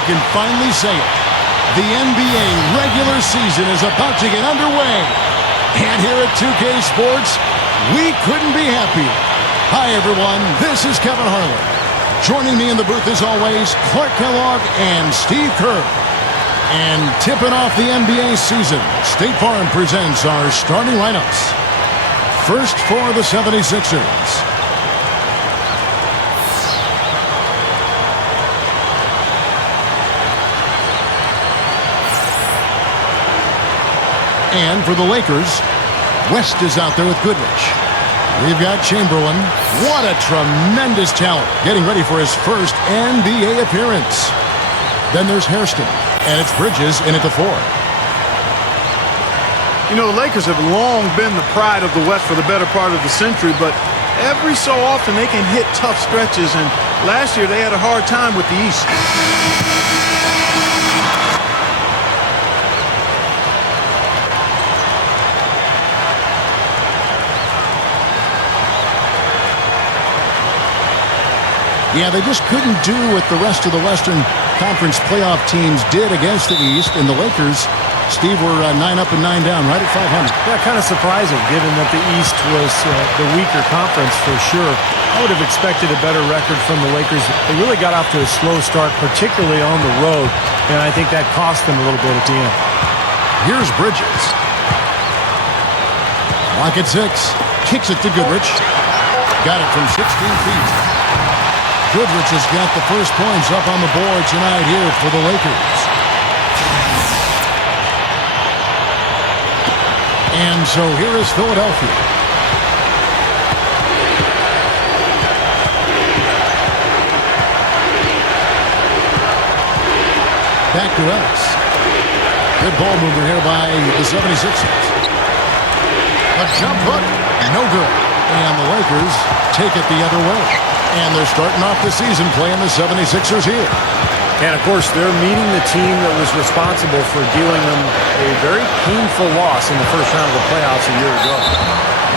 we can finally say it. The NBA regular season is about to get underway. And here at 2K Sports, we couldn't be happier. Hi, everyone. This is Kevin Harlan. Joining me in the booth, as always, Clark Kellogg and Steve Kerr. And tipping off the NBA season, State Farm presents our starting lineups. First for the 76ers. And for the Lakers, West is out there with Goodrich. We've got Chamberlain. What a tremendous talent, getting ready for his first NBA appearance. Then there's Hairston, and it's Bridges in at the 4. You know, the Lakers have long been the pride of the West for the better part of the century, but every so often they can hit tough stretches, and last year they had a hard time with the East. Yeah, they just couldn't do what the rest of the Western Conference playoff teams did against the East. And the Lakers, Steve, were 9 up and 9 down, right at 500. Yeah, kind of surprising, given that the East was the weaker conference for sure. I would have expected a better record from the Lakers. They really got off to a slow start, particularly on the road, and I think that cost them a little bit at the end. Here's Bridges. Lock at 6. Kicks it to Goodrich. Got it from 16 feet. Goodrich has got the first points up on the board tonight here for the Lakers. And so here is Philadelphia. Back to Ellis. Good ball mover here by the 76ers. A jump hook, no good. And the Lakers take it the other way. And they're starting off the season playing the 76ers here. And, of course, they're meeting the team that was responsible for dealing them a very painful loss in the first round of the playoffs a year ago.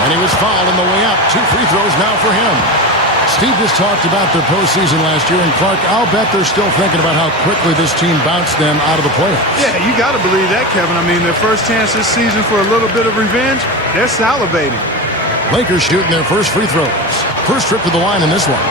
And he was fouled on the way up. 2 free throws now for him. Steve just talked about their postseason last year, and Clark, I'll bet they're still thinking about how quickly this team bounced them out of the playoffs. Yeah, you got to believe that, Kevin. I mean, their first chance this season for a little bit of revenge, they're salivating. Lakers shooting their first free throws. First trip to the line in this one.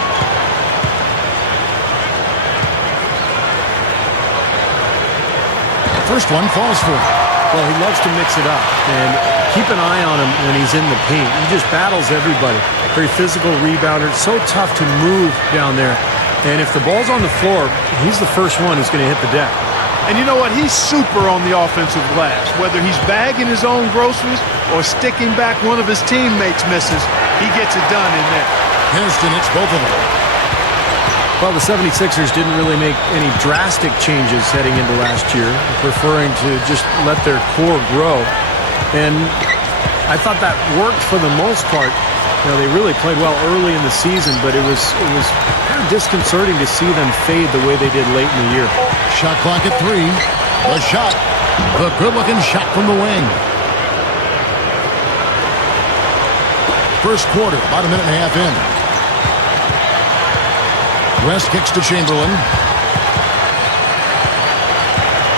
First one falls for him. Well, he loves to mix it up, and keep an eye on him when he's in the paint. He just battles everybody. Very physical rebounder. It's so tough to move down there. And if the ball's on the floor, he's the first one who's going to hit the deck. And you know what? He's super on the offensive glass. Whether he's bagging his own groceries or sticking back one of his teammates misses, he gets it done in there. Hairston hits both of them. Well, the 76ers didn't really make any drastic changes heading into last year, preferring to just let their core grow. And I thought that worked for the most part. You know, they really played well early in the season, but it was kind of disconcerting to see them fade the way they did late in the year. Shot clock at 3. The shot. The good-looking shot from the wing. First quarter, about a minute and a half in. West kicks to Chamberlain.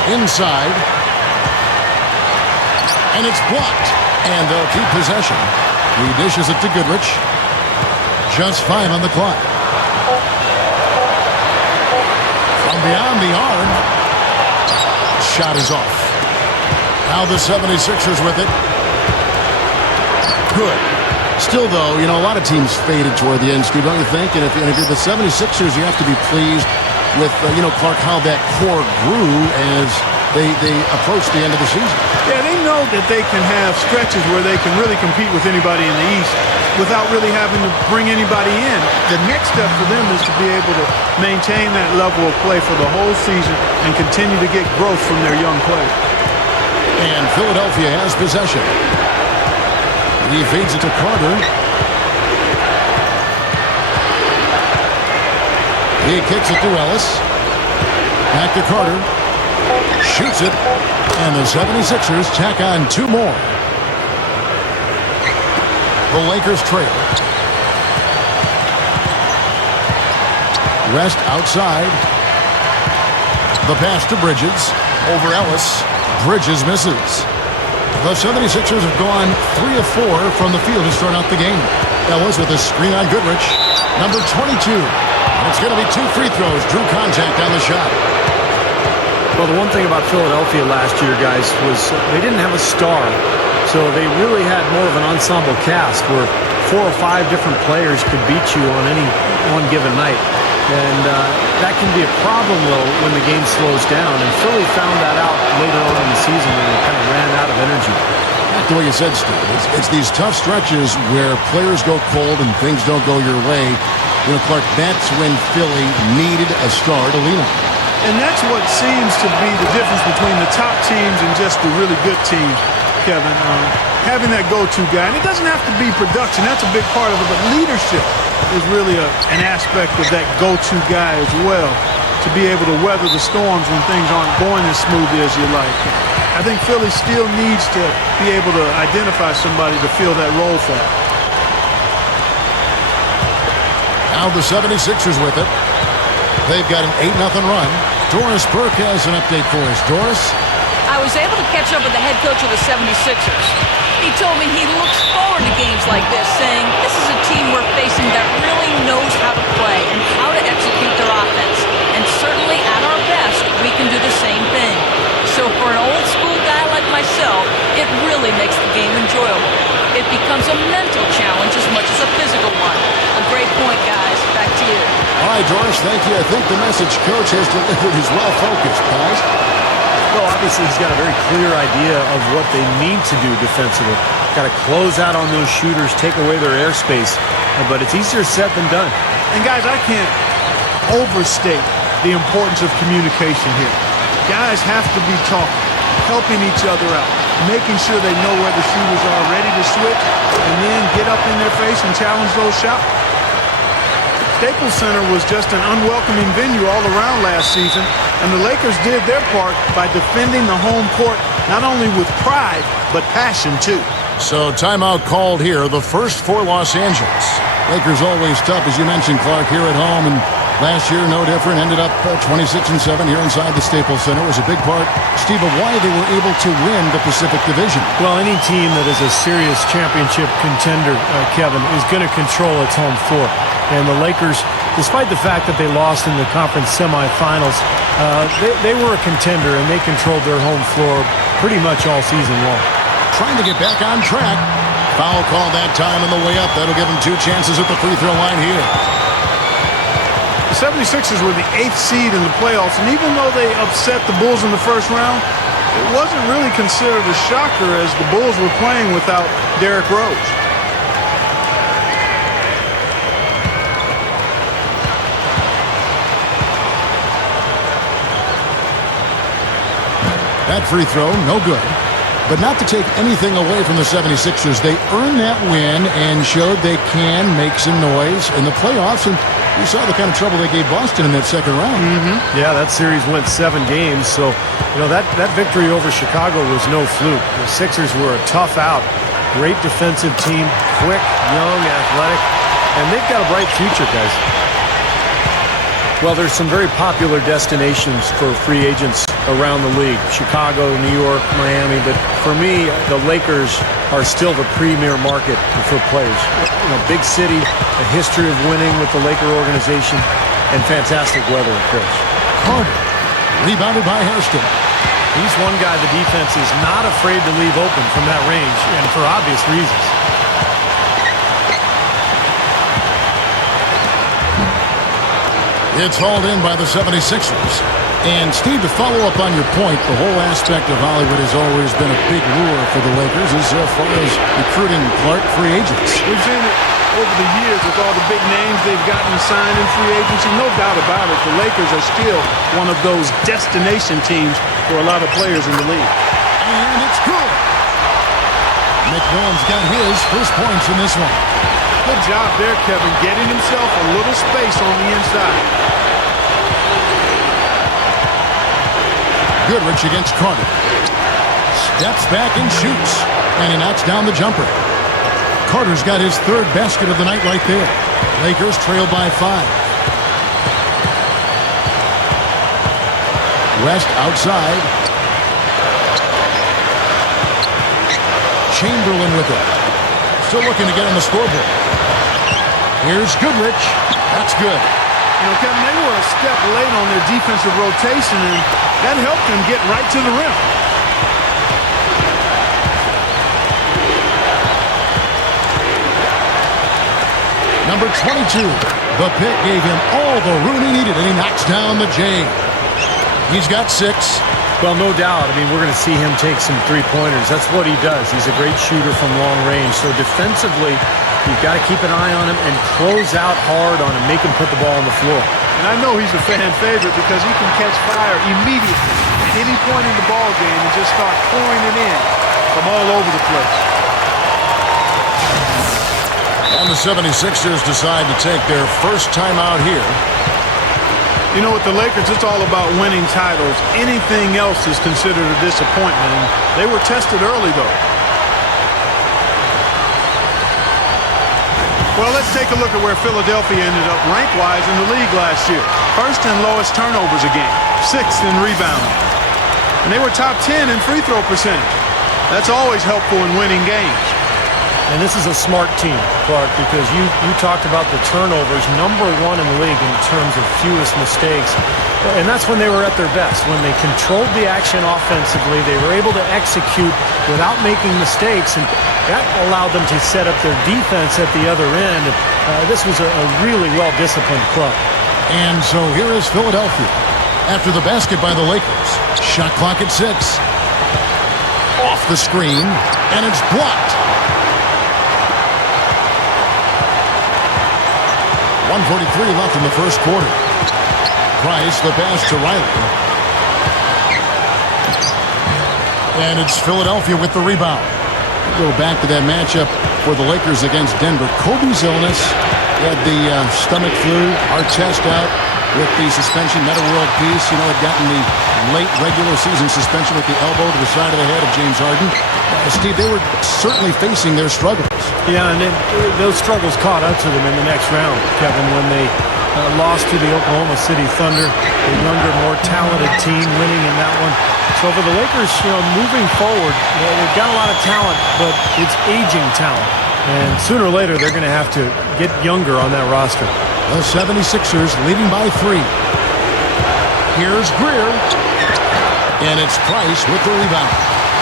Inside. And it's blocked. And they'll keep possession. He dishes it to Goodrich. Just 5 on the clock. From beyond the arc. Shot is off. Now the 76ers with it. Good. Still, though, you know, a lot of teams faded toward the end, Steve, don't you think? And if you're the 76ers, you have to be pleased with, Clark, how that core grew as they approach the end of the season. Yeah, they know that they can have stretches where they can really compete with anybody in the East without really having to bring anybody in. The next step for them is to be able to maintain that level of play for the whole season and continue to get growth from their young players. And Philadelphia has possession. He feeds it to Carter. He kicks it to Ellis. Back to Carter. Shoots it. And the 76ers tack on 2 more. The Lakers trail. West outside. The pass to Bridges. Over Ellis. Bridges misses. The 76ers have gone 3 of 4 from the field to start out the game. Ellis with a screen on Goodrich. Number 22. And it's going to be 2 free throws. Drew contact on the shot. Well, the one thing about Philadelphia last year, guys, was they didn't have a star. So they really had more of an ensemble cast where 4 or 5 different players could beat you on any one given night. And that can be a problem, though, when the game slows down. And Philly found that out later on in the season when they kind of ran out of energy. Back to what you said, Steve. It's these tough stretches where players go cold and things don't go your way. You know, Clark, that's when Philly needed a star to lean on. And that's what seems to be the difference between the top teams and just the really good teams, Kevin. Having that go-to guy. And it doesn't have to be production. That's a big part of it. But leadership is really an aspect of that go-to guy as well, to be able to weather the storms when things aren't going as smoothly as you like. I think Philly still needs to be able to identify somebody to fill that role for him. Now the 76ers with it. They've got an 8-0 run. Doris Burke has an update for us. Doris? I was able to catch up with the head coach of the 76ers. He told me he looks forward to games like this, saying this is a team we're facing that really knows how to play and how to execute their offense. And certainly at our best, we can do the same thing. So for an old school guy like myself, it really makes the game enjoyable. It becomes a mental challenge as much as a physical one. A great point, guys. Back to you. All right, Doris, thank you. I think the message coach has delivered is well-focused, guys. Well, obviously, he's got a very clear idea of what they need to do defensively. Got to close out on those shooters, take away their airspace. But it's easier said than done. And, guys, I can't overstate the importance of communication here. Guys have to be talking, helping each other out, making sure they know where the shooters are, ready to switch, and then get up in their face and challenge those shots. Staples Center was just an unwelcoming venue all around last season, and the Lakers did their part by defending the home court not only with pride, but passion too. So timeout called here, the first for Los Angeles. Lakers always tough, as you mentioned, Clark, here at home, and last year no different. Ended up 26-7 here inside the Staples Center. Was a big part, Steve, of why they were able to win the Pacific Division. Well, any team that is a serious championship contender, Kevin, is going to control its home floor. And the Lakers, despite the fact that they lost in the conference semifinals, they were a contender, and they controlled their home floor pretty much all season long. Trying to get back on track. Foul call that time on the way up. That'll give them 2 chances at the free throw line here. The 76ers were the 8th seed in the playoffs, and even though they upset the Bulls in the first round, it wasn't really considered a shocker as the Bulls were playing without Derrick Rose. That free throw, no good. But not to take anything away from the 76ers. They earned that win and showed they can make some noise in the playoffs. And we saw the kind of trouble they gave Boston in that second round. Yeah, that series went 7 games. So, that victory over Chicago was no fluke. The Sixers were a tough out. Great defensive team, quick, young, athletic. And they've got a bright future, guys. Well, there's some very popular destinations for free agents around the league. Chicago, New York, Miami. But for me, the Lakers are still the premier market for players. Big city, a history of winning with the Laker organization, and fantastic weather, of course. Carter, rebounded by Hairston. He's one guy the defense is not afraid to leave open from that range, and for obvious reasons. It's hauled in by the 76ers. And, Steve, to follow up on your point, the whole aspect of Hollywood has always been a big lure for the Lakers as far as recruiting Clark free agents. We've seen it over the years with all the big names they've gotten signed in free agency. No doubt about it, the Lakers are still one of those destination teams for a lot of players in the league. And it's good. McMillan's got his first points in this one. Good job there, Kevin, getting himself a little space on the inside. Goodrich against Carter. Steps back and shoots. And he knocks down the jumper. Carter's got his 3rd basket of the night right there. Lakers trail by 5. West outside. Chamberlain with it. Still looking to get on the scoreboard. Here's Goodrich. That's good. You know, Kevin, they were a step late on their defensive rotation, and that helped them get right to the rim. Number 22. The pick gave him all the room he needed, and he knocks down the J. He's got 6. Well, no doubt. I mean, we're going to see him take some three-pointers. That's what he does. He's a great shooter from long range. So defensively, you've got to keep an eye on him and close out hard on him, make him put the ball on the floor. And I know he's a fan favorite because he can catch fire immediately at any point in the ball game and just start pouring it in from all over the place. And the 76ers decide to take their first time out here. You know, with the Lakers, it's all about winning titles. Anything else is considered a disappointment. And they were tested early, though. Well, let's take a look at where Philadelphia ended up rank-wise in the league last year. First and lowest turnovers a game. 6th in rebounding. And they were top 10 in free throw percentage. That's always helpful in winning games. And this is a smart team, Clark, because you talked about the turnovers, number 1 in the league in terms of fewest mistakes. And that's when they were at their best. When they controlled the action offensively, they were able to execute without making mistakes, and that allowed them to set up their defense at the other end. This was a really well-disciplined club. And so here is Philadelphia. After the basket by the Lakers. Shot clock at 6. Off the screen, and it's blocked. 1:43 left in the first quarter. Price, the pass to Riley. And it's Philadelphia with the rebound. Go back to that matchup for the Lakers against Denver. Kobe's illness. He had the stomach flu. Artest out with the suspension. Meta World Peace, you know, had gotten the late regular season suspension with the elbow to the side of the head of James Harden. Steve, they were certainly facing their struggles. Yeah, and then those struggles caught up to them in the next round, Kevin, when they lost to the Oklahoma City Thunder, a younger, more talented team winning in that one. So for the Lakers, you know, moving forward, they've got a lot of talent, but it's aging talent. And sooner or later, they're going to have to get younger on that roster. The 76ers leading by 3. Here's Greer. And it's Price with the rebound.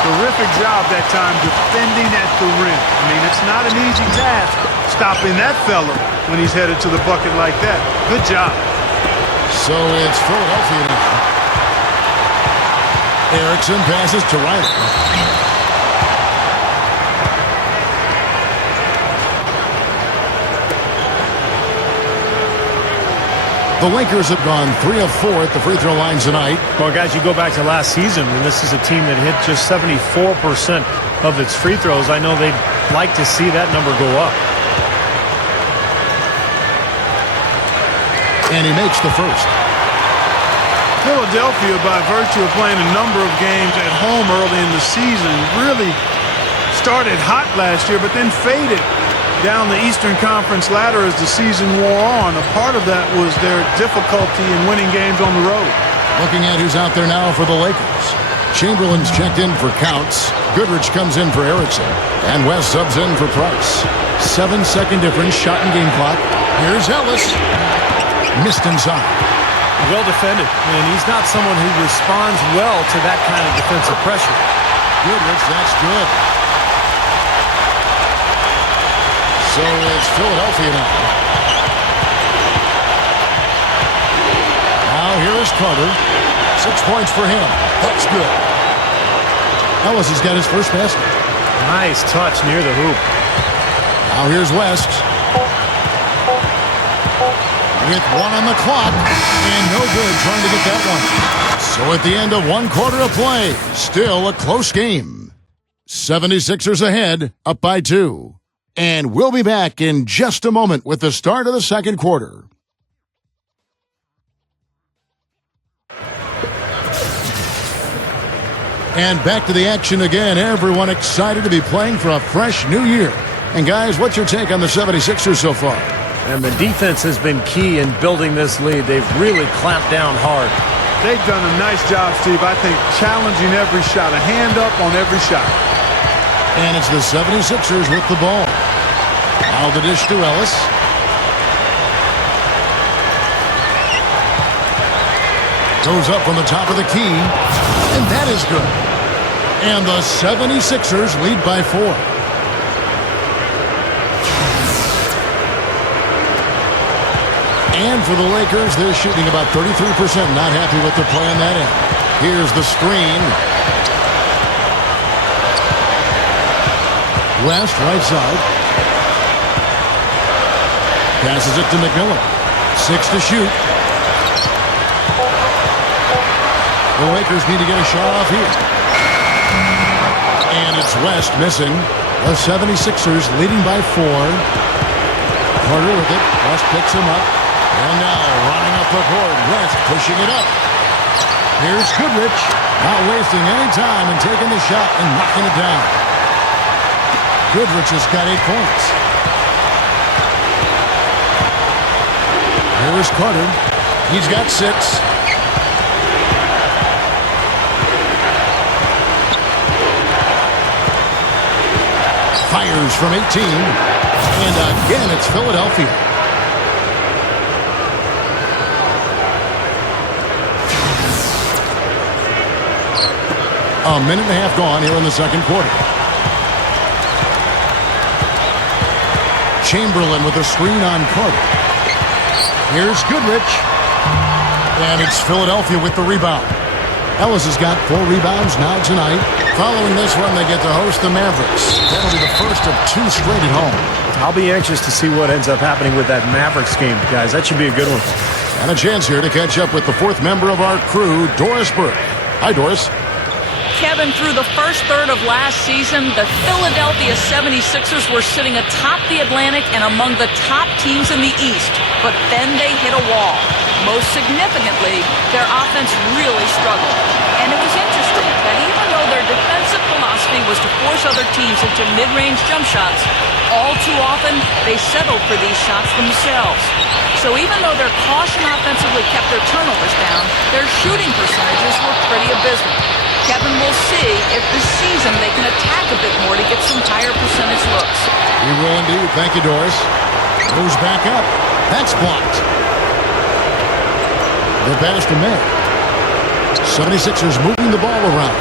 Terrific job that time defending at the rim. I mean, it's not an easy task stopping that fella when he's headed to the bucket like that. Good job. So it's Philadelphia now. Erickson passes to Riley. The Lakers have gone 3 of 4 at the free throw lines tonight. Well, guys, you go back to last season, and this is a team that hit just 74% of its free throws. I know they'd like to see that number go up. And he makes the first. Philadelphia, by virtue of playing a number of games at home early in the season, really started hot last year, but then faded down the Eastern Conference ladder as the season wore on. A part of that was their difficulty in winning games on the road. Looking at who's out there now for the Lakers. Chamberlain's checked in for Counts. Goodrich comes in for Erickson. And West subs in for Price. 7-second difference, shot and game clock. Here's Ellis. Missed inside. Well defended, and he's not someone who responds well to that kind of defensive pressure. Goodrich, that's good. So it's Philadelphia now. Now here is Carter. 6 points for him. That's good. Ellis has got his first basket. Nice touch near the hoop. Now here's West. With 1 on the clock. And no good trying to get that one. So at the end of 1 quarter of play, still a close game. 76ers ahead, up by 2. And we'll be back in just a moment with the start of the second quarter. And back to the action again. Everyone excited to be playing for a fresh new year. And guys, what's your take on the 76ers so far? And the defense has been key in building this lead. They've really clamped down hard. They've done a nice job, Steve, I think, challenging every shot, a hand up on every shot. And it's the 76ers with the ball. Now the dish to Ellis. Goes up from the top of the key, and that is good. And the 76ers lead by 4. And for the Lakers, they're shooting about 33%. Not happy with their play on that end. Here's the screen. West, right side. Passes it to McMillan. 6 to shoot. The Lakers need to get a shot off here. And it's West missing. The 76ers leading by 4. Carter with it. West picks him up. And now running up the court. West pushing it up. Here's Goodrich. Not wasting any time and taking the shot and knocking it down. Goodrich has got 8 points. Here's Carter. He's got 6. Fires from 18. And again, it's Philadelphia. A minute and a half gone here in the second quarter. Chamberlain with a screen on Carter. Here's Goodrich. And it's Philadelphia with the rebound. Ellis has got 4 rebounds now tonight. Following this one, they get to host the Mavericks. That'll be the first of 2 straight at home. I'll be anxious to see what ends up happening with that Mavericks game, guys. That should be a good one. And a chance here to catch up with the 4th member of our crew, Doris Burke. Hi, Doris. Kevin, through the first third of last season, the Philadelphia 76ers were sitting atop the Atlantic and among the top teams in the East. But then they hit a wall. Most significantly, their offense really struggled. And it was interesting that even though their defensive philosophy was to force other teams into mid-range jump shots, all too often they settled for these shots themselves. So even though their caution offensively kept their turnovers down, their shooting percentages were pretty abysmal. Kevin, will see if this season they can attack a bit more to get some higher percentage looks. We will indeed. Thank you, Doris. Goes back up. That's blocked. The pass to May. 76ers moving the ball around.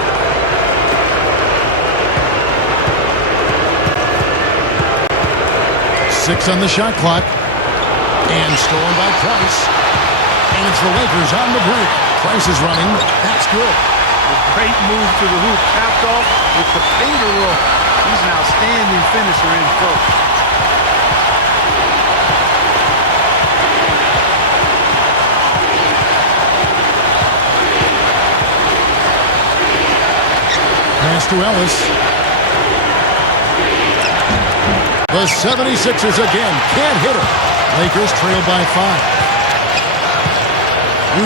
Six on the shot clock. And stolen by Price. And it's the Lakers on the break. Price is running. That's good. A great move to the hoop, capped off with the finger roll. He's an outstanding finisher in close. Pass to Ellis. The 76ers again can't hit her. Lakers trail by 5.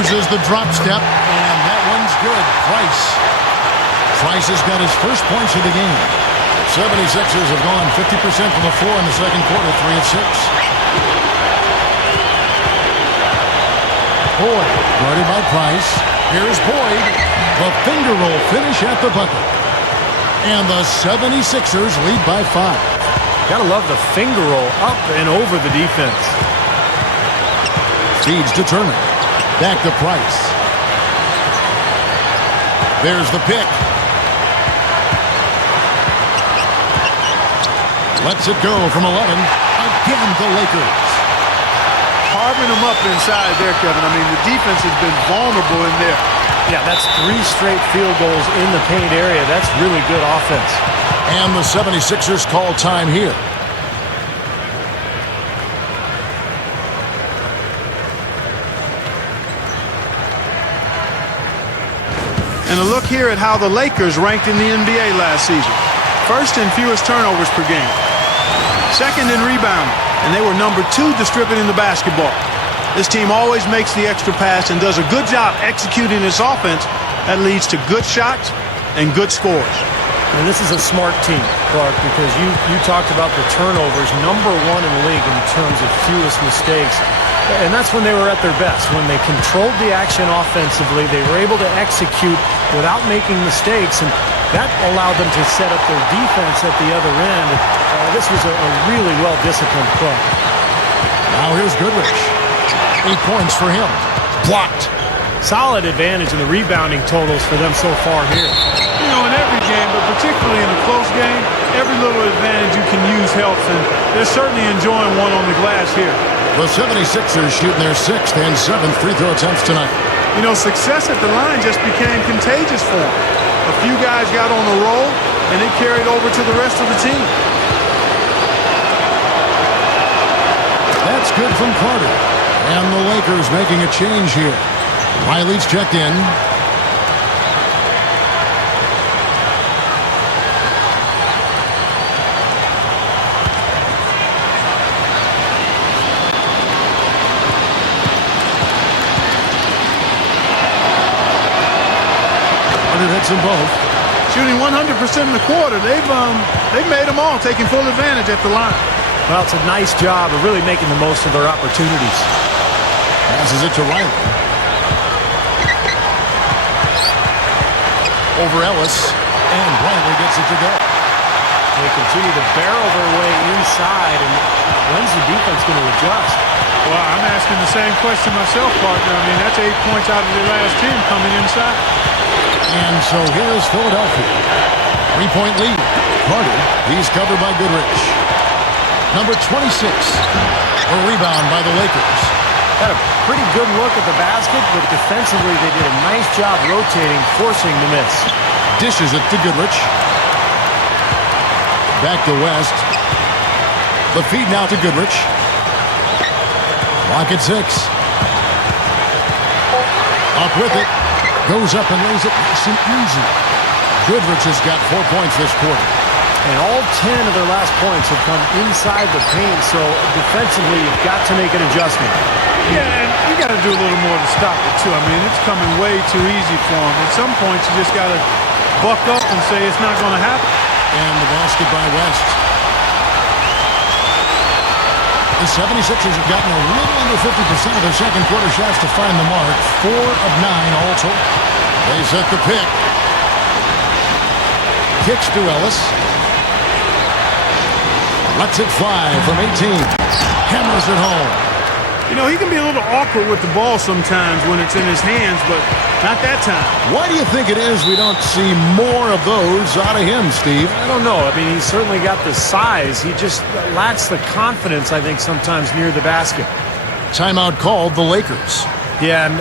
Uses the drop step, and that one's good. Price has got his first points of the game. 76ers have gone 50% from the floor in the second quarter, 3 of 6. Boyd, guarded by Price. Here's Boyd. The finger roll finish at the bucket. And the 76ers lead by 5. Gotta love the finger roll up and over the defense. Feeds to Turner. Back to Price. There's the pick. Lets it go from 11. Again, the Lakers. Carving them up inside there, Kevin. I mean, the defense has been vulnerable in there. Yeah, that's 3 straight field goals in the paint area. That's really good offense. And the 76ers call time here. And a look here at how the Lakers ranked in the NBA last season. First in fewest turnovers per game. Second in rebounding. And they were number 2 distributing the basketball. This team always makes the extra pass and does a good job executing this offense that leads to good shots and good scores. And this is a smart team, Clark, because you talked about the turnovers, number 1 in the league in terms of fewest mistakes. And that's when they were at their best. When they controlled the action offensively, they were able to execute without making mistakes, and that allowed them to set up their defense at the other end. This was a really well-disciplined play. Now here's Goodrich. 8 points for him. Blocked. Solid advantage in the rebounding totals for them so far here. You know, in every game, but particularly in a close game, every little advantage you can use helps, and they're certainly enjoying one on the glass here. The 76ers shooting their 6th and 7th free throw attempts tonight. You know, success at the line just became contagious for them. A few guys got on a roll, and it carried over to the rest of the team. That's good from Carter. And the Lakers making a change here. Riley's checked in. Carter hits them both. Shooting 100% in the quarter. They've made them all, taking full advantage at the line. Well, it's a nice job of really making the most of their opportunities. Passes it to Riley. Over Ellis. And Riley gets it to go. They continue to barrel their way inside, and when's the defense going to adjust? Well, I'm asking the same question myself, partner. I mean, that's 8 points out of their last 10 coming inside. And so here is Philadelphia. 3-point lead. Carter, he's covered by Goodrich. Number 26. A rebound by the Lakers. Had a pretty good look at the basket, but defensively they did a nice job rotating, forcing the miss. Dishes it to Goodrich. Back to West. The feed now to Goodrich. Lock at 6. Up with it. Goes up and lays it nice and easy. Goodrich has got 4 points this quarter. And all 10 of their last points have come inside the paint, so defensively you've got to make an adjustment. Yeah, and you got to do a little more to stop it, too. I mean, it's coming way too easy for them. At some points, you just got to buck up and say it's not going to happen. And the basket by West. The 76ers have gotten a little under 50% of their second quarter shots to find the mark. 4 of 9 all told. They set the pick. Kicks to Ellis. Lets it fly from 18. Hammers it home. You know, he can be a little awkward with the ball sometimes when it's in his hands, but not that time. Why do you think it is we don't see more of those out of him, Steve? I don't know. I mean, he's certainly got the size. He just lacks the confidence, I think, sometimes near the basket. Timeout called the Lakers. Yeah, and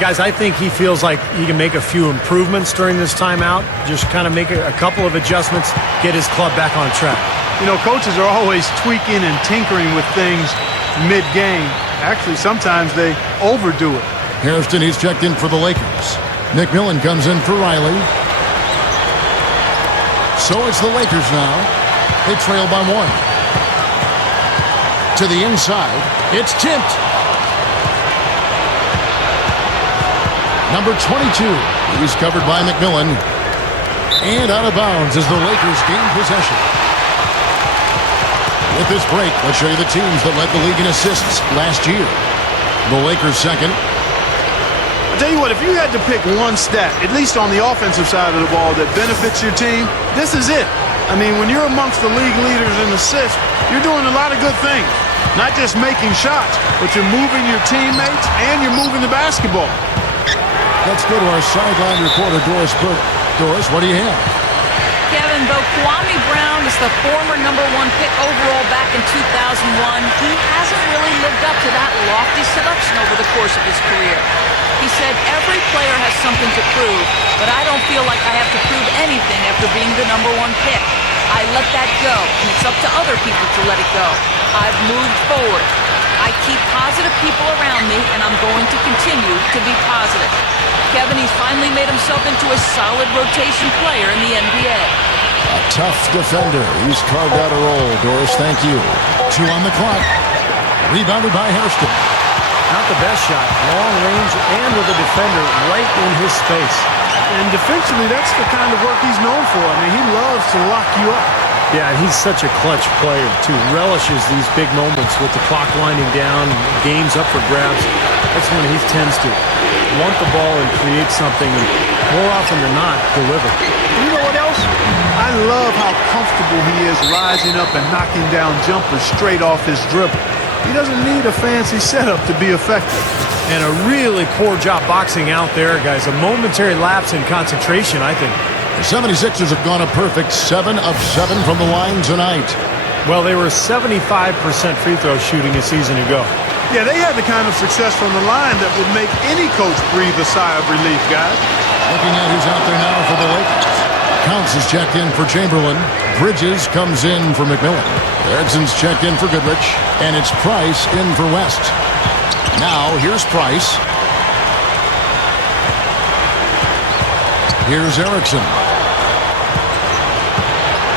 guys, I think he feels like he can make a few improvements during this timeout. Just kind of make a couple of adjustments, get his club back on track. You know, coaches are always tweaking and tinkering with things mid-game. Actually, sometimes they overdo it. Hairston, he's checked in for the Lakers. McMillan comes in for Riley. So it's the Lakers now. They trail by 1. To the inside. It's tipped. Number 22. He's covered by McMillan. And out of bounds as the Lakers gain possession. With this break, let's show you the teams that led the league in assists last year. The Lakers second. I'll tell you what, if you had to pick one stat, at least on the offensive side of the ball, that benefits your team, this is it. I mean, when you're amongst the league leaders in assists, you're doing a lot of good things. Not just making shots, but you're moving your teammates and you're moving the basketball. Let's go to our sideline reporter, Doris Burke. Doris, what do you have? Kevin, though Kwame Brown is the former #1 pick overall back in 2001, he hasn't really lived up to that lofty selection over the course of his career. He said, every player has something to prove, but I don't feel like I have to prove anything after being the #1 pick. I let that go, and it's up to other people to let it go. I've moved forward. I keep positive people around me, and I'm going to continue to be positive. Kevin, he's finally made himself into a solid rotation player in the NBA. A tough defender. He's carved out a role. Doris, thank you. 2 on the clock. Rebounded by Hairston. Not the best shot. Long range and with a defender right in his space. And defensively, that's the kind of work he's known for. I mean, he loves to lock you up. Yeah, he's such a clutch player, too. Relishes these big moments with the clock winding down, games up for grabs. That's when he tends to want the ball and create something, and more often than not, deliver. You know what else? I love how comfortable he is rising up and knocking down jumpers straight off his dribble. He doesn't need a fancy setup to be effective. And a really poor job boxing out there, guys. A momentary lapse in concentration, I think. The 76ers have gone a perfect 7 of 7 from the line tonight. Well, they were 75% free throw shooting a season ago. Yeah, they had the kind of success from the line that would make any coach breathe a sigh of relief, guys. Looking at who's out there now for the Lakers. Counts is checked in for Chamberlain. Bridges comes in for McMillan. Erickson's checked in for Goodrich. And it's Price in for West. Now, here's Price. Here's Erickson.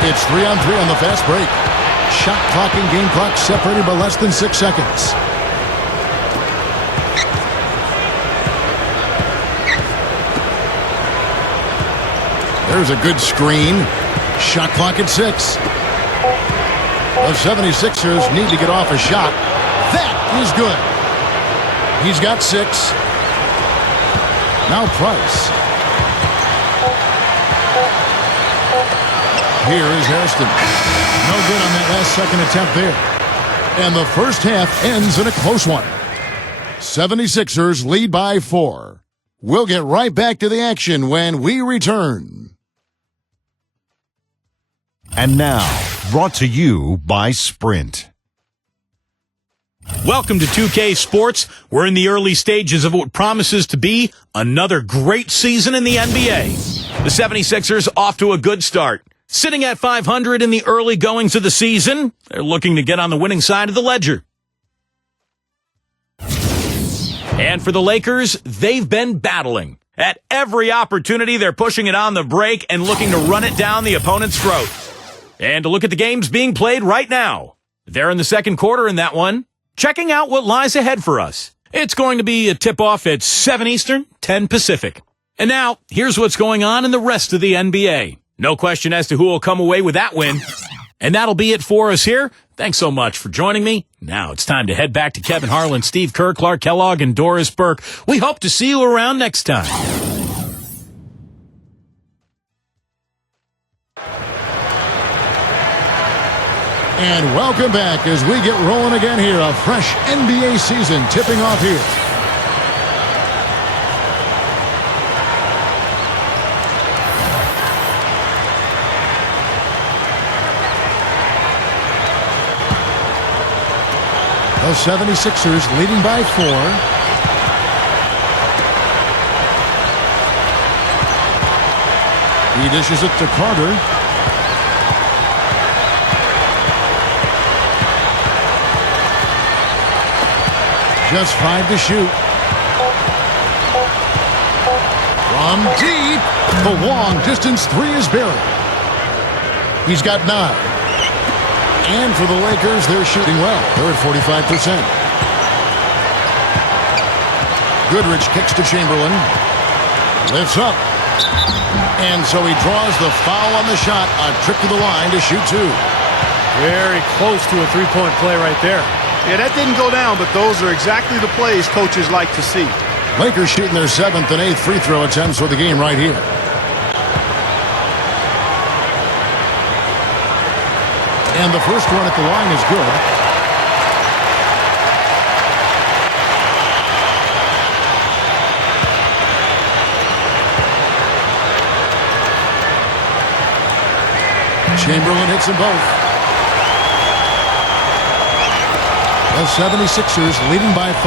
It's 3-on-3 on the fast break. Shot clock and game clock separated by less than 6 seconds. There's a good screen. Shot clock at 6. The 76ers need to get off a shot. That is good. He's got 6. Now Price. Here is Hairston. No good on that last second attempt there. And the first half ends in a close one. 76ers lead by 4. We'll get right back to the action when we return. And now, brought to you by Sprint. Welcome to 2K Sports. We're in the early stages of what promises to be another great season in the NBA. The 76ers off to a good start. Sitting at 500 in the early goings of the season, they're looking to get on the winning side of the ledger. And for the Lakers, they've been battling. At every opportunity, they're pushing it on the break and looking to run it down the opponent's throat. And to look at the games being played right now. They're in the second quarter in that one, checking out what lies ahead for us. It's going to be a tip-off at 7 Eastern, 10 Pacific. And now, here's what's going on in the rest of the NBA. No question as to who will come away with that win. And that'll be it for us here. Thanks so much for joining me. Now it's time to head back to Kevin Harlan, Steve Kerr, Clark Kellogg, and Doris Burke. We hope to see you around next time. And welcome back as we get rolling again here. A fresh NBA season tipping off here. The 76ers leading by 4. He dishes it to Carter. Just 5 to shoot. From deep. The long distance 3 is buried. He's got 9. And for the Lakers, they're shooting well. They're at 45%. Goodrich kicks to Chamberlain. Lifts up. And so he draws the foul on the shot. A trip to the line to shoot 2. Very close to a three-point play right there. Yeah, that didn't go down, but those are exactly the plays coaches like to see. Lakers shooting their 7th and 8th free throw attempts for the game right here. And the first one at the line is good. Chamberlain hits them both. The 76ers leading by 5.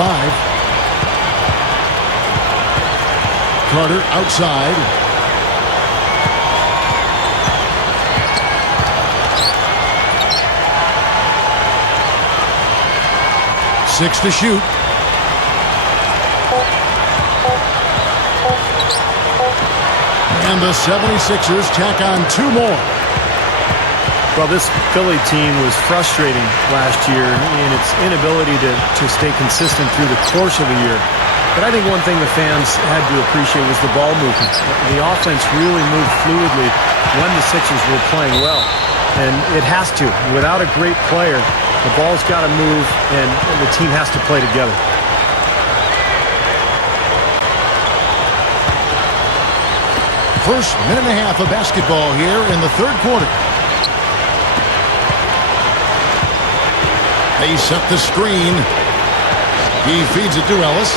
Carter outside. Six to shoot. And the 76ers tack on 2 more. Well, this Philly team was frustrating last year in its inability to stay consistent through the course of the year. But I think one thing the fans had to appreciate was the ball movement. The offense really moved fluidly when the Sixers were playing well. And it has to. Without a great player, the ball's got to move, and the team has to play together. First minute and a half of basketball here in the third quarter. They set the screen. He feeds it to Ellis.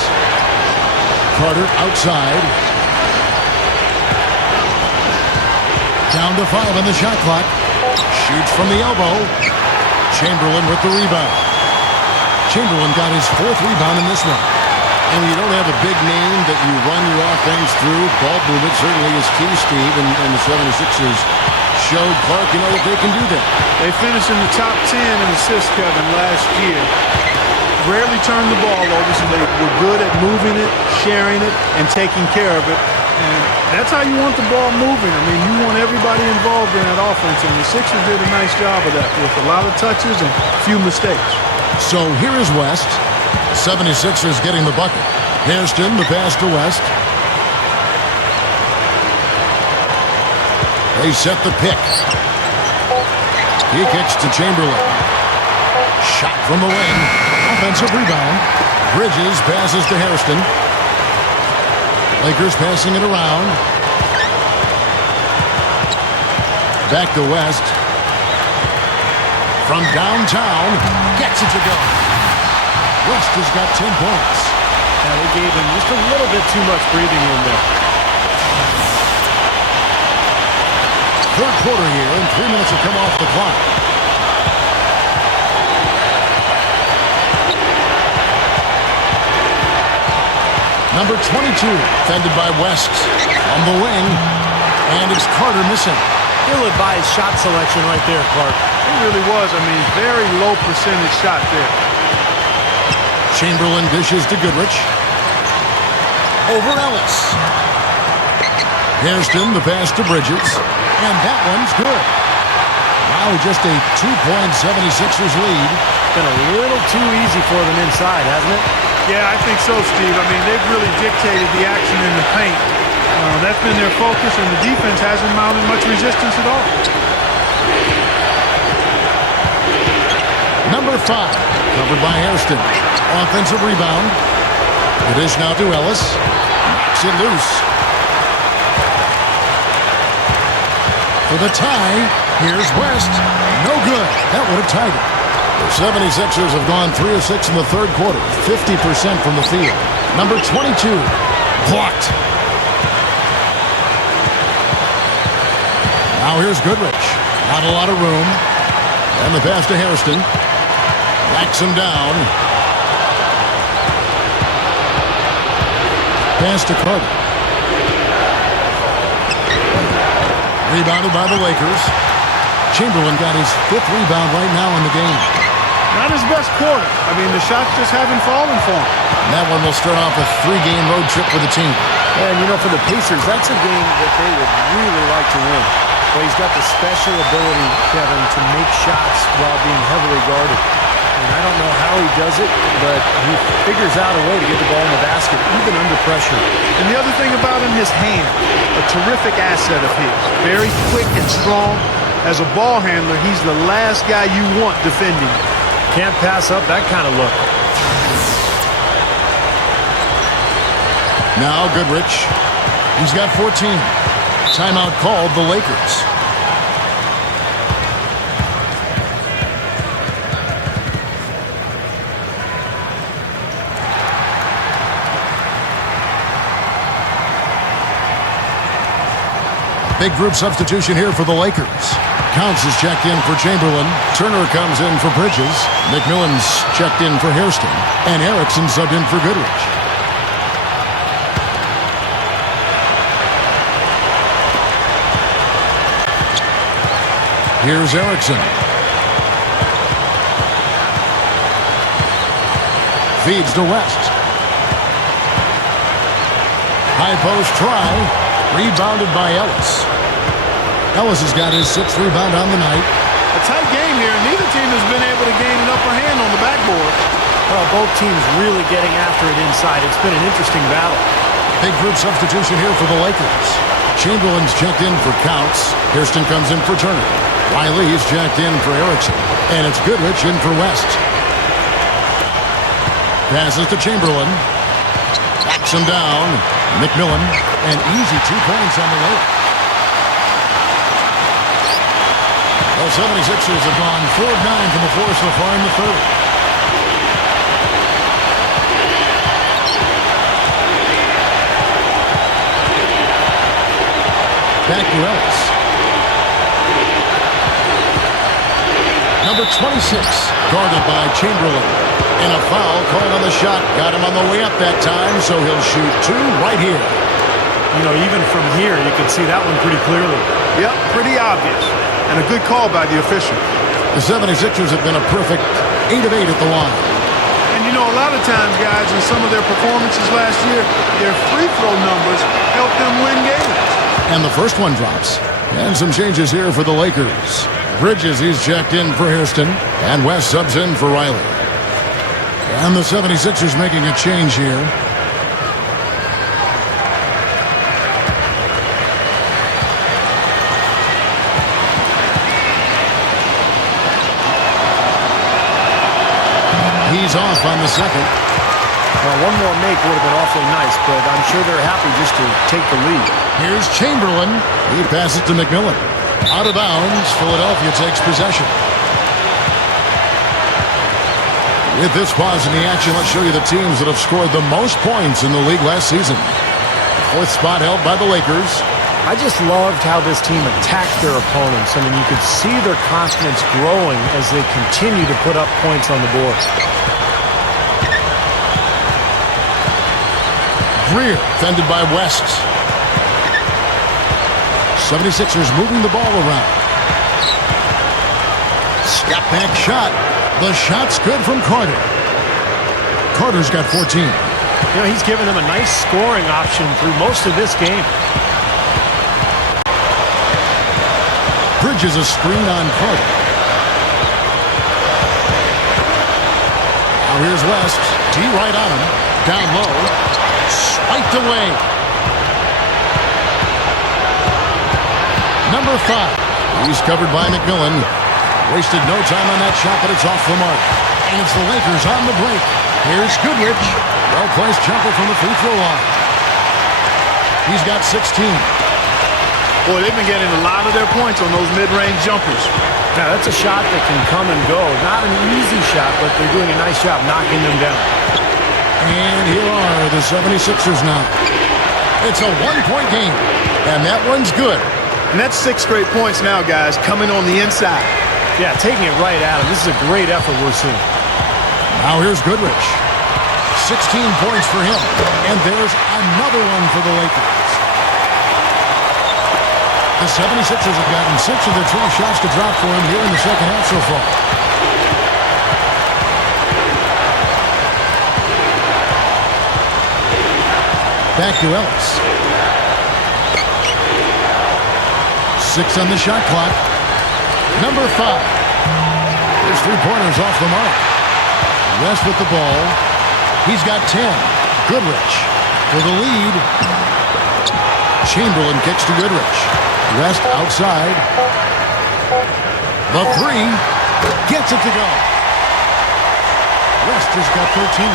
Carter outside. Down to 5 on the shot clock. Shoots from the elbow. Chamberlain with the rebound. Chamberlain got his 4th rebound in this one. And when you don't have a big name that you run your offense through, ball movement certainly is key, Steve, and the 76ers showed Clark, that they can do that. They finished in the top 10 in assists, Kevin, last year. Rarely turned the ball over, so they were good at moving it, sharing it, and taking care of it. And that's how you want the ball moving. I mean, you want everybody involved in that offense, and the Sixers did a nice job of that with a lot of touches and few mistakes. So here is West. 76ers getting the bucket. Hairston, the pass to West. They set the pick. He kicks to Chamberlain. Shot from the wing. Offensive rebound. Bridges passes to Hairston. Lakers passing it around. Back to West. From downtown. Gets it to go. West has got 10 points. Yeah, they gave him just a little bit too much breathing room there. Third quarter here, and 3 minutes have come off the clock. Number 22, defended by West on the wing, and it's Carter missing. Ill-advised shot selection right there, Clark. It really was. I mean, very low percentage shot there. Chamberlain dishes to Goodrich. Over Ellis. Hairston, the pass to Bridges. And that one's good. Now just a 2-point 76ers lead. Been a little too easy for them inside, hasn't it? Yeah, I think so, Steve. I mean, they've really dictated the action in the paint. That's been their focus, and the defense hasn't mounted much resistance at all. Number 5, covered by Hairston. Offensive rebound. It is now to Ellis. Knocks it loose. For the tie, here's West. No good. That would have tied it. The 76ers have gone 3 of 6 in the third quarter. 50% from the field. Number 22, blocked. Now here's Goodrich. Not a lot of room. And the pass to Hairston. Backs him down. Pass to Carter. Rebounded by the Lakers. Chamberlain got his 5th rebound right now in the game. Not his best quarter. I mean, the shots just haven't fallen for him. And that one will start off a 3-game road trip for the team. And, for the Pacers, that's a game that they would really like to win. But he's got the special ability, Kevin, to make shots while being heavily guarded. And I don't know how he does it, but he figures out a way to get the ball in the basket, even under pressure. And the other thing about him, his hand, a terrific asset of his. Very quick and strong. As a ball handler, he's the last guy you want defending. Can't pass up that kind of look. Now Goodrich. He's got 14. Timeout called the Lakers. Big group substitution here for the Lakers. Counts is checked in for Chamberlain. Turner comes in for Bridges. McMillan's checked in for Hairston. And Erickson subbed in for Goodrich. Here's Erickson. Feeds to West. High post try. Rebounded by Ellis. Ellis has got his 6th rebound on the night. A tight game here, and neither team has been able to gain an upper hand on the backboard. Well, both teams really getting after it inside. It's been an interesting battle. Big group substitution here for the Lakers. Chamberlain's checked in for Counts. Hairston comes in for Turner. Riley's checked in for Erickson. And it's Goodrich in for West. Passes to Chamberlain. Backs him down. McMillan. And easy 2 points on the layup. The 76ers have gone 4 of 9 from the floor so far in the third. Back to Ellis. Number 26, guarded by Chamberlain. And a foul called on the shot. Got him on the way up that time, so he'll shoot 2 right here. You know, even from here, you can see that one pretty clearly. Yep, pretty obvious. And a good call by the official. The 76ers have been a perfect 8 of 8 at the line. And you know, a lot of times, guys, in some of their performances last year, their free throw numbers helped them win games. And the first one drops. And some changes here for the Lakers. Bridges, he's checked in for Hairston. And West subs in for Riley. And the 76ers making a change here. He's off on the second. Well, one more make would have been awfully nice, but I'm sure they're happy just to take the lead. Here's Chamberlain. He passes to McMillan. Out of bounds, Philadelphia takes possession. With this pause in the action, let's show you the teams that have scored the most points in the league last season. Fourth spot held by the Lakers. I just loved how this team attacked their opponents. I mean, you could see their confidence growing as they continue to put up points on the board. Greer, fended by West. 76ers moving the ball around. Step back shot. The shot's good from Carter. Carter's got 14. You know, he's given them a nice scoring option through most of this game. Bridges a screen on Carter. Now here's West. D right on him. Down low. Swiped away. Number 5. He's covered by McMillan. Wasted no time on that shot, but it's off the mark. And it's the Lakers on the break. Here's Goodrich. Well-placed jumper from the free throw line. He's got 16. Boy, they've been getting a lot of their points on those mid-range jumpers. Now, that's a shot that can come and go. Not an easy shot, but they're doing a nice job knocking them down. And here are the 76ers now. It's a one-point game, and that one's good. And that's 6 straight points now, guys, coming on the inside. Yeah, taking it right at him. This is a great effort we're seeing. Now here's Goodrich. 16 points for him. And there's another one for the Lakers. The 76ers have gotten 6 of their 12 shots to drop for him here in the second half so far. Back to Ellis. 6 on the shot clock. Number 5. There's 3-pointers off the mark. West with the ball. He's got 10. Goodrich for the lead. Chamberlain kicks to Goodrich. West outside. The 3 gets it to go. West has got 13.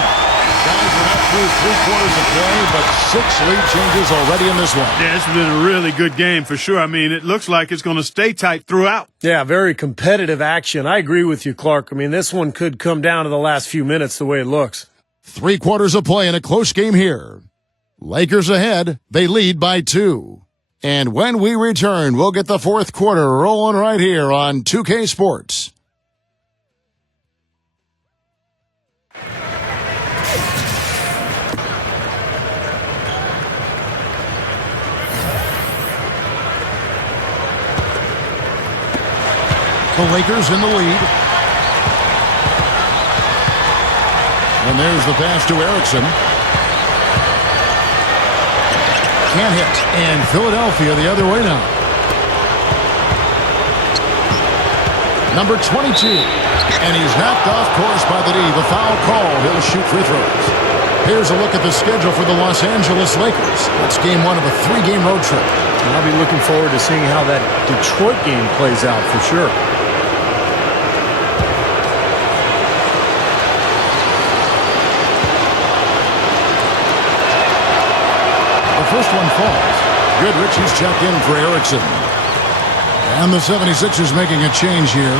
Guys, we're not through 3 quarters of play, but 6 lead changes already in this one. Yeah, it's been a really good game for sure. I mean, it looks like it's going to stay tight throughout. Yeah, very competitive action. I agree with you, Clark. I mean, this one could come down to the last few minutes the way it looks. 3 quarters of play in a close game here. Lakers ahead. They lead by 2. And when we return, we'll get the 4th quarter rolling right here on 2K Sports. The Lakers in the lead. And there's the pass to Erickson. Can't hit. And Philadelphia the other way now. Number 22. And he's knocked off course by the D. The foul call. He'll shoot free throws. Here's a look at the schedule for the Los Angeles Lakers. It's game one of a 3-game road trip. And I'll be looking forward to seeing how that Detroit game plays out for sure. The first one falls. Goodrich, he's checked in for Erickson. And the 76ers making a change here.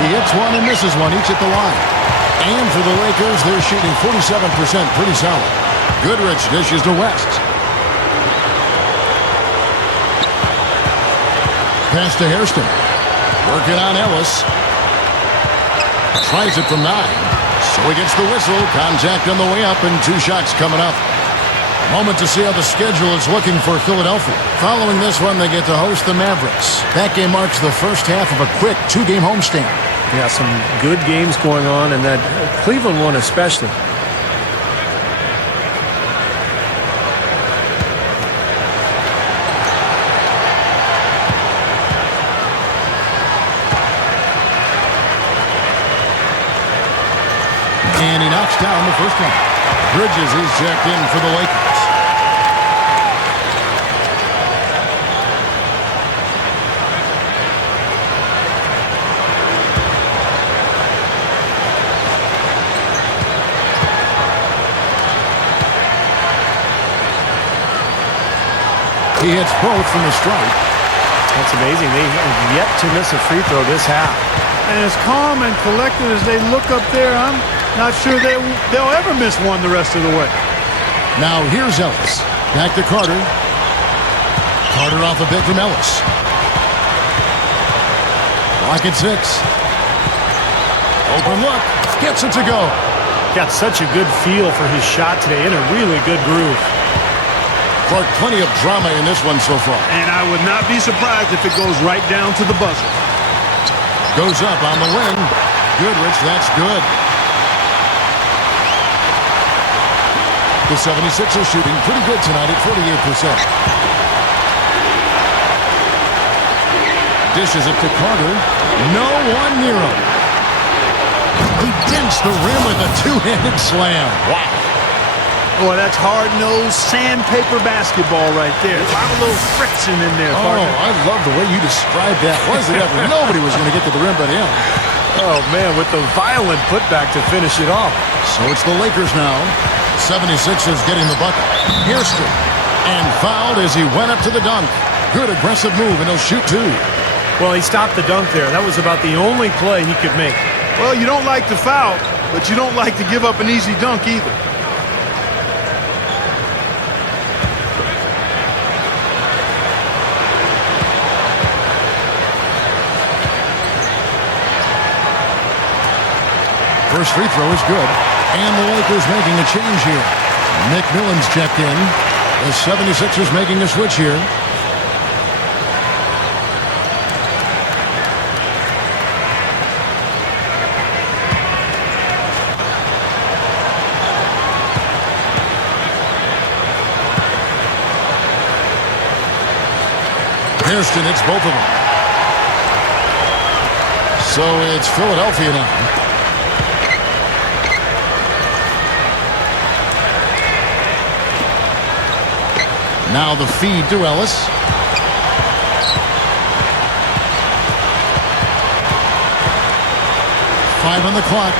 He hits one and misses one, each at the line. And for the Lakers, they're shooting 47%, pretty solid. Goodrich dishes to West. Pass to Hairston. Working on Ellis. Tries it from 9. So he gets the whistle. Contact on the way up and 2 shots coming up. Moment to see how the schedule is looking for Philadelphia. Following this one, they get to host the Mavericks. That game marks the first half of a quick 2-game homestand. Yeah, some good games going on, and that Cleveland one especially. And he knocks down the first one. Bridges is checked in for the Lakers. He hits both from the stripe. That's amazing. They have yet to miss a free throw this half. And as calm and collected as they look up there, I'm not sure they'll ever miss one the rest of the way. Now here's Ellis. Back to Carter. Carter off a bit from Ellis. Clock at 6. Open look. Gets it to go. Got such a good feel for his shot today, in a really good groove. Clark, plenty of drama in this one so far. And I would not be surprised if it goes right down to the buzzer. Goes up on the wing. Goodrich, that's good. The 76ers shooting pretty good tonight at 48%. Dishes it to Carter. No one near him. He dents the rim with a 2-handed slam. Wow. Boy, that's hard-nosed sandpaper basketball right there. A lot of little friction in there, partner. Oh, I love the way you described that. Was it ever? Nobody was going to get to the rim but him. Oh, man, with the violent putback to finish it off. So it's the Lakers now. 76ers getting the bucket. Hairston. And fouled as he went up to the dunk. Good aggressive move, and he'll shoot 2. Well, he stopped the dunk there. That was about the only play he could make. Well, you don't like to foul, but you don't like to give up an easy dunk either. First free throw is good. And the Lakers making a change here. Nick Millen's checked in. The 76ers making a switch here. Hairston hits both of them. So it's Philadelphia now. Now the feed to Ellis. 5 on the clock.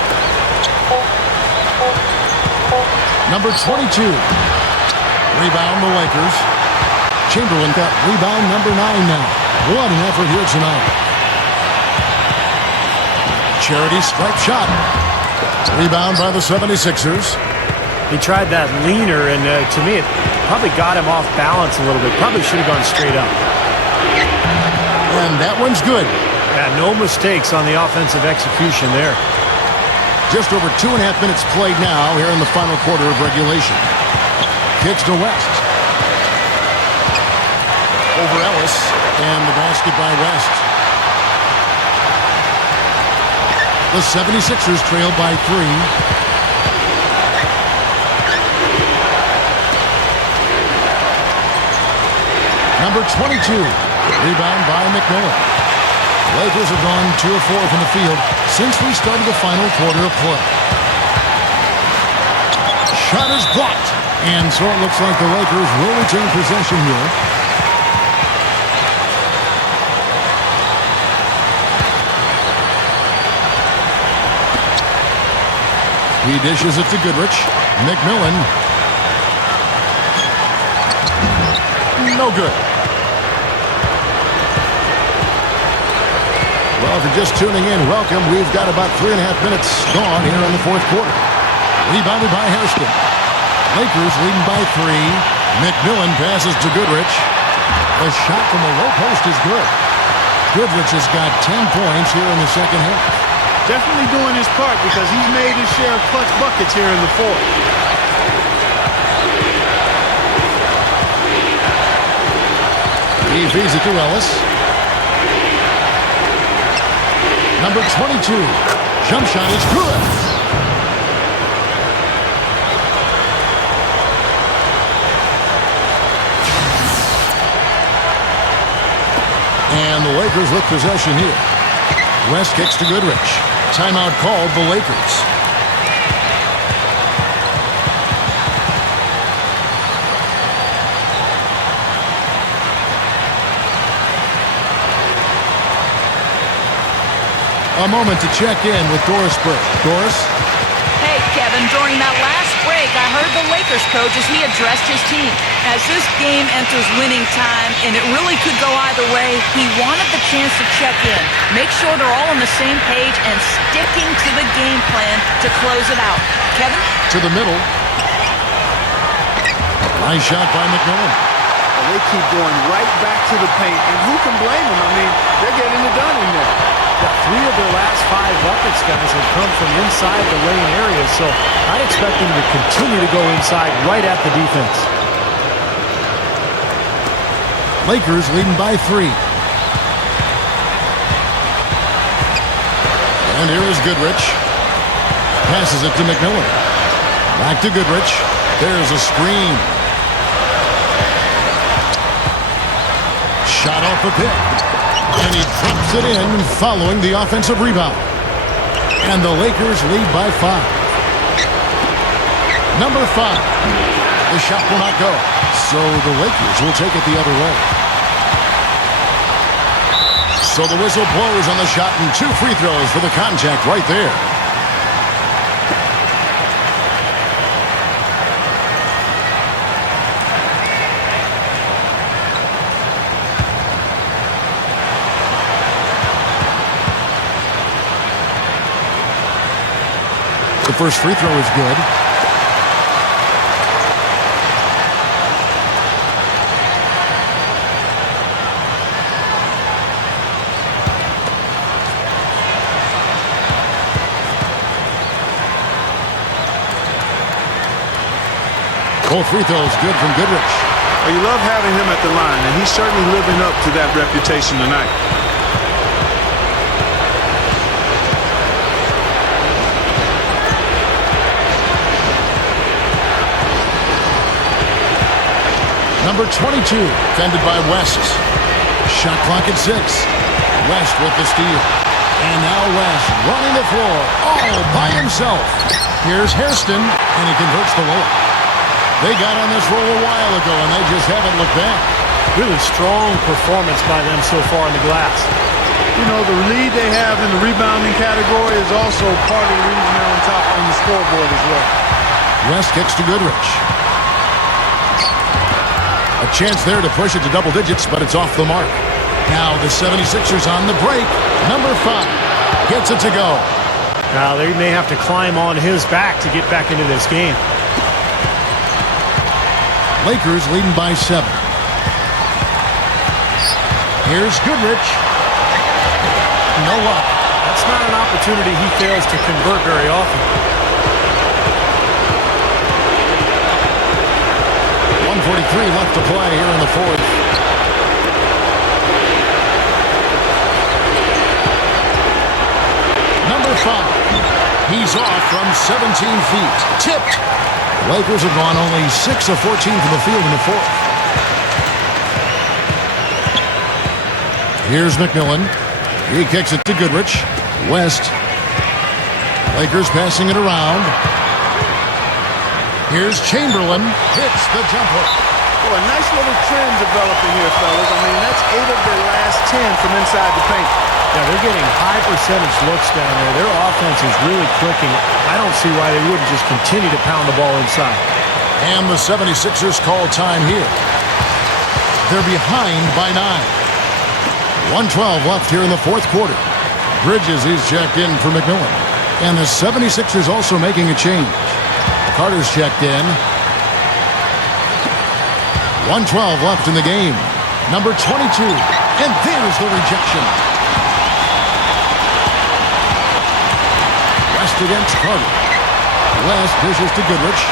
Number 22. Rebound the Lakers. Chamberlain got rebound number 9 now. What an effort here tonight. Charity stripe shot. Rebound by the 76ers. He tried that leaner, and to me, it probably got him off balance a little bit. Probably should have gone straight up. And that one's good. Yeah, no mistakes on the offensive execution there. Just over 2.5 minutes played now here in the final quarter of regulation. Kicks to West. Over Ellis, and the basket by West. The 76ers trail by 3. Number 22. Rebound by McMillan. Lakers have gone 2 of 4 from the field since we started the final quarter of play. Shot is blocked. And so it looks like the Lakers will retain possession here. He dishes it to Goodrich. McMillan. No good. Well, if you're just tuning in, welcome. We've got about 3.5 minutes gone here in the fourth quarter. Rebounded by Hairston. Lakers leading by 3. McMillan passes to Goodrich. The shot from the low post is good. Goodrich has got 10 points here in the second half. Definitely doing his part because he's made his share of clutch buckets here in the fourth. He feeds it to Ellis. Number 22. Jump shot is good. And the Lakers with possession here. West kicks to Goodrich. Timeout called the Lakers. A moment to check in with Doris Burke. Doris? Hey, Kevin, during that last break, I heard the Lakers coach as he addressed his team. As this game enters winning time, and it really could go either way, he wanted the chance to check in, make sure they're all on the same page, and sticking to the game plan to close it out. Kevin? To the middle. Nice shot by McMillan. Well, they keep going right back to the paint, and who can blame them? I mean, they're getting it done in there. Yeah, 3 of their last 5 buckets, guys, have come from inside the lane area, so I'd expect them to continue to go inside right at the defense. Lakers leading by 3. And here is Goodrich. Passes it to McMillan. Back to Goodrich. There's a screen. Shot off the pick. And he drops it in following the offensive rebound. And the Lakers lead by 5. Number 5. The shot will not go. So the Lakers will take it the other way. So the whistle blows on the shot and 2 free throws for the contact right there. The first free throw is good. Both free throws good from Goodrich. Well, you love having him at the line, and he's certainly living up to that reputation tonight. Number 22, defended by West. Shot clock at 6. West with the steal. And now West running the floor all by himself. Here's Hairston, and he converts the layup. They got on this roll a while ago, and they just haven't looked back. Really strong performance by them so far in the glass. You know, the lead they have in the rebounding category is also part of the reason they're on top on the scoreboard as well. West kicks to Goodrich. A chance there to push it to double digits, but it's off the mark. Now the 76ers on the break. Number 5 gets it to go. Now they may have to climb on his back to get back into this game. Lakers leading by 7. Here's Goodrich. No luck. That's not an opportunity he fails to convert very often. 1:43 left to play here in the fourth. Number He's off from 17 feet. Tipped. The Lakers have gone only 6 of 14 from the field in the fourth. Here's McMillan. He kicks it to Goodrich. West. Lakers passing it around. Here's Chamberlain. Hits the jumper. Well, a nice little trend developing here, fellas. I mean, that's 8 of their last 10 from inside the paint. Yeah, they're getting high percentage looks down there. Their offense is really clicking. I don't see why they wouldn't just continue to pound the ball inside. And the 76ers call time here. They're behind by 9. 1:12 left here in the fourth quarter. Bridges is checked in for McMillan. And the 76ers also making a change. Carter's checked in. 1:12 left in the game. Number 22. And there's the rejection. West against Carter. West dishes to Goodrich.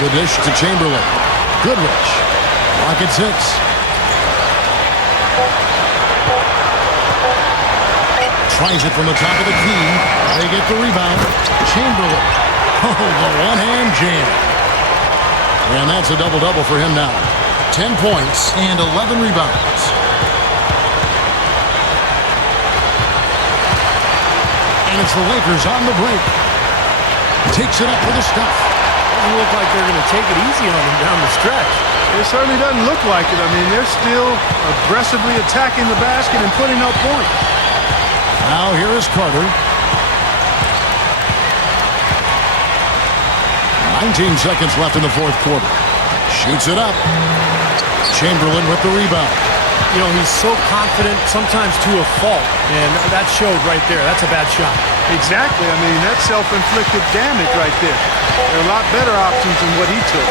The dish to Chamberlain. Goodrich. Rockets hits. Tries it from the top of the key. They get the rebound. Chamberlain. Oh, the one-hand jam. And that's a double-double for him now. 10 points and 11 rebounds. And it's the Lakers on the break. Takes it up for the stuff. Doesn't look like they're going to take it easy on them down the stretch. It certainly doesn't look like it. I mean, they're still aggressively attacking the basket and putting up points. Now here is Carter. 19 seconds left in the fourth quarter. Shoots it up. Chamberlain with the rebound. You know, he's so confident, sometimes to a fault, and that showed right there. That's a bad shot. Exactly. I mean, that's self-inflicted damage right there. There are a lot better options than what he took.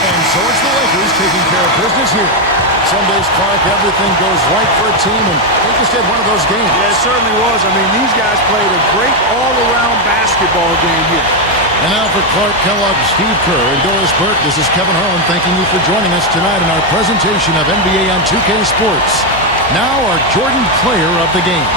And so it's the Lakers taking care of business here. Some days, Clark, everything goes right for a team, and they just had one of those games. Yeah, it certainly was. I mean, these guys played a great all-around basketball game here. And now for Clark Kellogg, Steve Kerr, and Doris Burke, this is Kevin Harlan thanking you for joining us tonight in our presentation of NBA on 2K Sports. Now our Jordan Player of the Game.